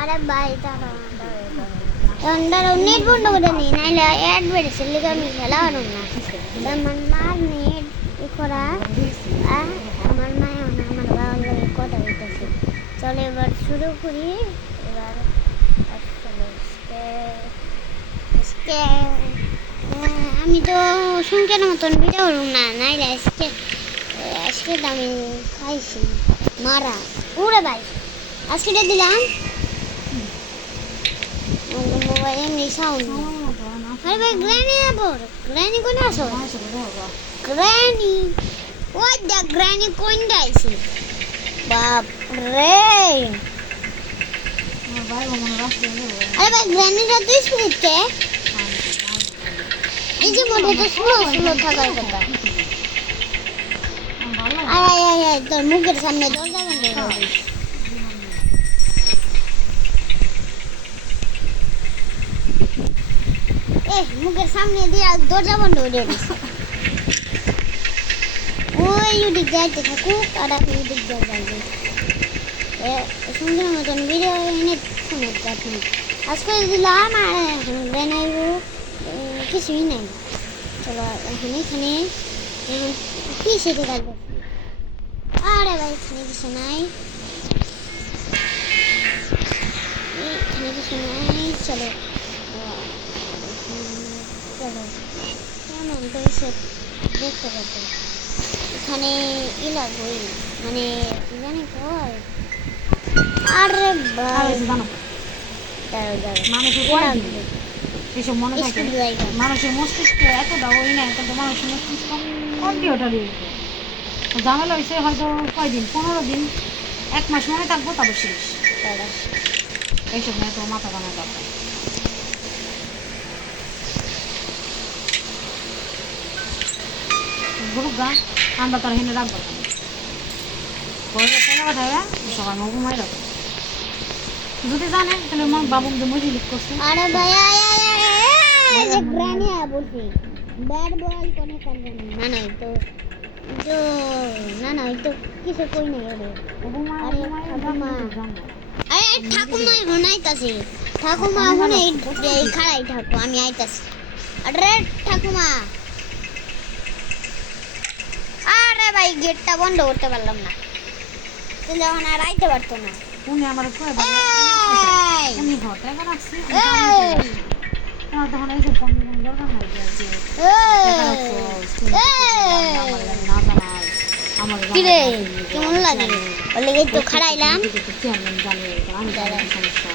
আরে ভাই দাঁড়াও দাঁড়াও নেট বন্ধ করে নি নাইলে অ্যাড বেড়েছে লিখে আমি খেলা পারব না আমার মার নেট করা আমার মা আমার বাবার লগে কথা বলতেছে চলো এবার শুরু করি এবার আসলে আজকে আমি তো শুনকের মতন ভিডিও করব না নাইলে আজকে তো আমি খাইছি মারা উড়ে ভাই আজকে দিলাম মোবাইল এমনি সাউন্ড আরে ভাই গ্র্যানি আবার গ্র্যানি কোন আসো গ্র্যানি ওই দেখ গ্র্যানি কোন যাইছে বাপ রে আরে ভাই গ্র্যানিটা তুই স্পিডতে এই যে মোটে তো স্লো থাকার কথা আয় তোর মুখের সামনে দরজা বন্ধ করে দিস মুখের সামনে দিয়ে দরজা বন্ধ করে দিস ওই দিক যাইতে থাকুক আর আপনি দিক দিয়ে যাইবে সুন্দর মতন ভিডিও এনে ফোনের কাছে আজকে দিলাম আর এখন বেনাইব কিছুই নাই চলো এখানে কি সেটা থাকবে আরে ভাই এখানে কিছু নাই চলো কেমন তো দেখতে পাচ্ছি এখানে লাগবে মানে জানি কয় আরে এসব মনে থাকে মানুষের মস্তিষ্ক এতটা ওই না কিন্তু মানুষের মস্তিষ্ক কম্পিউটারই ঝামেলা হয়েছে হয়তো কয়দিন 15 দিন 1 মাস মনে থাকবো তবে শেষ এইসব নিয়ে তো মাথা কামা দরকার গরুক গা আমরা তার হেনে রাখবো সবাই ঘুমাই রাখবো যদি জানে তাহলে আমার বাবু যে মজুরি করছে আরে ভাই গ্রানি বলছি ব্যাড বয় কোনে কারণ না তো না তো কিছু কই নাই রে আরে ঠাকুমা হনাইতাছে ঠাকুমা হনে এই খাড়াই থাকো আমি আইতাছি আরে ঠাকুমা আরে ভাই গেটটা বন্ধ করতে পারলাম না তাহলে এখন আর আইতে পারতো না উনি আমার কই উনি হতে এখন আসছে তখন এই যে পণ্য দরকার নাই কিরে কেমন লাগে বলে তো খাড়াইলাম জানি আমি সমস্যা